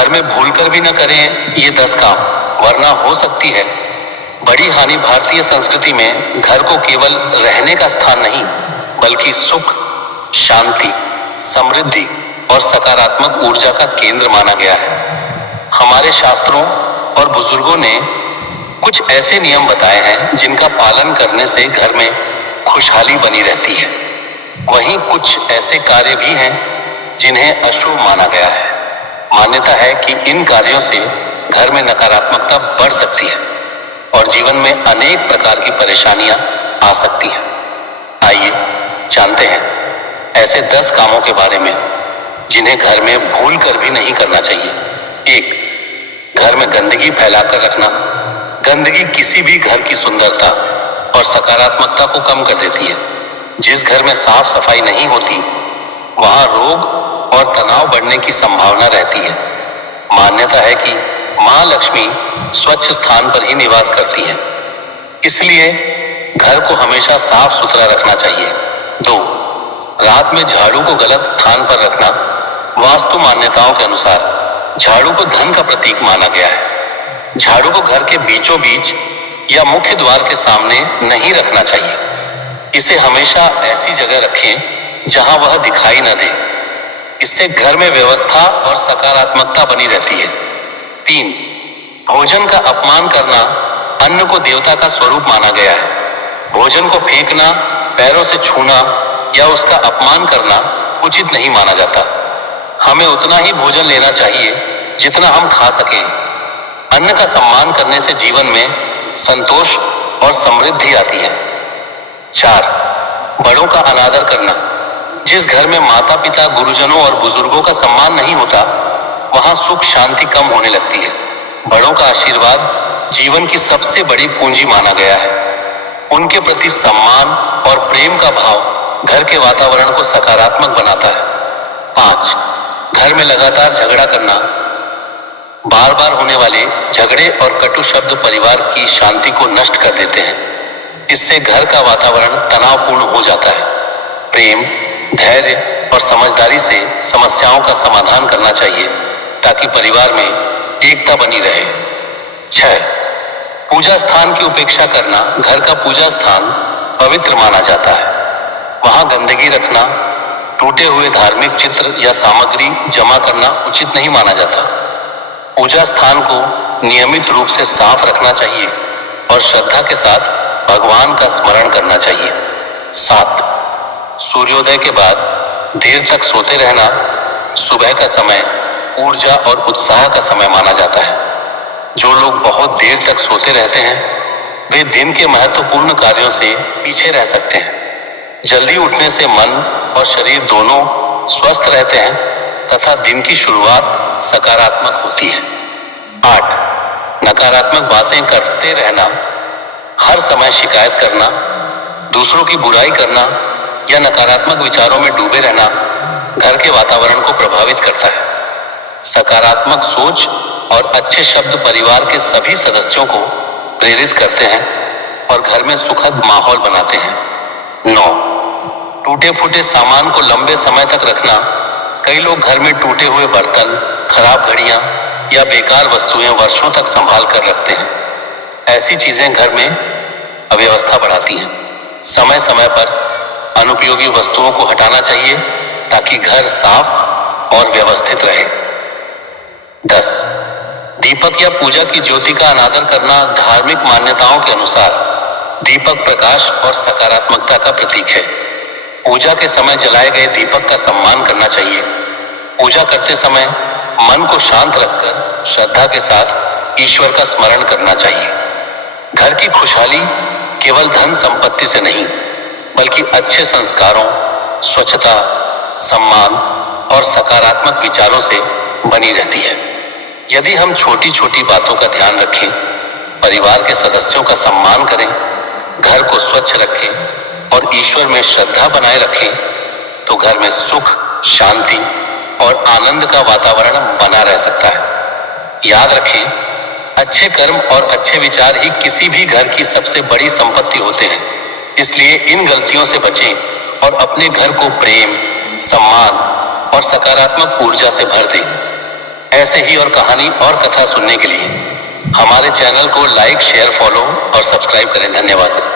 घर में भूलकर भी न करें ये 10 काम, वरना हो सकती है बड़ी हानि। भारतीय संस्कृति में घर को केवल रहने का स्थान नहीं, बल्कि सुख, शांति, समृद्धि और सकारात्मक ऊर्जा का केंद्र माना गया है। हमारे शास्त्रों और बुजुर्गों ने कुछ ऐसे नियम बताए हैं जिनका पालन करने से घर में खुशहाली बनी रहती है। वहीं कुछ ऐसे कार्य भी हैं जिन्हें अशुभ माना गया है। मान्यता है कि इन कार्यों से घर में नकारात्मकता बढ़ सकती है और जीवन में अनेक प्रकार की परेशानियां आ सकती हैं। आइए जानते हैं ऐसे 10 कामों के बारे में जिन्हें घर में भूल कर भी नहीं करना चाहिए। 1. घर में गंदगी फैलाकर रखना। गंदगी किसी भी घर की सुंदरता और सकारात्मकता को कम कर देती है। जिस घर में साफ सफाई नहीं होती, वहां रोग और तनाव बढ़ने की संभावना रहती है। मान्यता है कि मां लक्ष्मी स्वच्छ स्थान पर ही निवास करती है, इसलिए घर को हमेशा साफ सुथरा रखना चाहिए। 2. रात में झाड़ू को गलत स्थान पर रखना। वास्तु मान्यताओं के अनुसार झाड़ू को धन का प्रतीक माना गया है। झाड़ू को घर के बीचों बीच या मुख्य द्वार के सामने नहीं रखना चाहिए। इसे हमेशा ऐसी जगह रखें जहां वह दिखाई न दे। इससे घर में व्यवस्था और सकारात्मकता बनी रहती है। 3. भोजन का अपमान करना। अन्न को देवता का स्वरूप माना गया है। भोजन को फेंकना, पैरों से छूना या उसका अपमान करना उचित नहीं माना जाता। हमें उतना ही भोजन लेना चाहिए जितना हम खा सकें। अन्न का सम्मान करने से जीवन में संतोष और समृद्धि आती है। 4. बड़ों का अनादर करना। जिस घर में माता पिता, गुरुजनों और बुजुर्गों का सम्मान नहीं होता, वहां सुख शांति कम होने लगती है। बड़ों का आशीर्वाद जीवन की सबसे बड़ी पूंजी माना गया है। उनके प्रति सम्मान और प्रेम का भाव घर के वातावरण को सकारात्मक बनाता है। 5. घर में लगातार झगड़ा करना। बार बार होने वाले झगड़े और कटु शब्द परिवार की शांति को नष्ट कर देते हैं। इससे घर का वातावरण तनावपूर्ण हो जाता है। प्रेम, धैर्य और समझदारी से समस्याओं का समाधान करना चाहिए ताकि परिवार में एकता बनी रहे। 6. पूजा स्थान की उपेक्षा करना। घर का पूजा स्थान पवित्र माना जाता है। वहां गंदगी रखना, टूटे हुए धार्मिक चित्र या सामग्री जमा करना उचित नहीं माना जाता। पूजा स्थान को नियमित रूप से साफ रखना चाहिए और श्रद्धा के साथ भगवान का स्मरण करना चाहिए। 7. सूर्योदय के बाद देर तक सोते रहना। सुबह का समय ऊर्जा और उत्साह का समय माना जाता है। जो लोग बहुत देर तक सोते रहते हैं, वे दिन के महत्वपूर्ण कार्यों से पीछे रह सकते हैं। जल्दी उठने से मन और शरीर दोनों स्वस्थ रहते हैं तथा दिन की शुरुआत सकारात्मक होती है। 8. नकारात्मक बातें करते रहना। हर समय शिकायत करना, दूसरों की बुराई करना या नकारात्मक विचारों में डूबे रहना घर के वातावरण को प्रभावित करता है। सकारात्मक सोच और अच्छे शब्द परिवार के सभी सदस्यों को प्रेरित करते हैं और घर में सुखद माहौल बनाते हैं। 9. टूटे फूटे सामान को लंबे समय तक रखना। कई लोग घर में टूटे हुए बर्तन, खराब घड़ियां या बेकार वस्तुएं वर्षों तक संभाल कर रखते हैं। ऐसी चीजें घर में अव्यवस्था बढ़ाती हैं। समय समय पर अनुपयोगी वस्तुओं को हटाना चाहिए ताकि घर साफ और व्यवस्थित रहे। 10. दीपक या पूजा की ज्योति का अनादर करना। धार्मिक मान्यताओं के अनुसार दीपक प्रकाश और सकारात्मकता का प्रतीक है। पूजा के समय जलाए गए दीपक का सम्मान करना चाहिए। पूजा करते समय मन को शांत रखकर श्रद्धा के साथ ईश्वर का स्मरण करना चाहिए। घर की खुशहाली केवल धन संपत्ति से नहीं, बल्कि अच्छे संस्कारों, स्वच्छता, सम्मान और सकारात्मक विचारों से बनी रहती है। यदि हम छोटी छोटी बातों का ध्यान रखें, परिवार के सदस्यों का सम्मान करें, घर को स्वच्छ रखें और ईश्वर में श्रद्धा बनाए रखें, तो घर में सुख, शांति और आनंद का वातावरण बना रह सकता है। याद रखें, अच्छे कर्म और अच्छे विचार ही किसी भी घर की सबसे बड़ी संपत्ति होते हैं। इसलिए इन गलतियों से बचें और अपने घर को प्रेम, सम्मान और सकारात्मक ऊर्जा से भर दें। ऐसे ही और कहानी और कथा सुनने के लिए हमारे चैनल को लाइक, शेयर, फॉलो और सब्सक्राइब करें। धन्यवाद।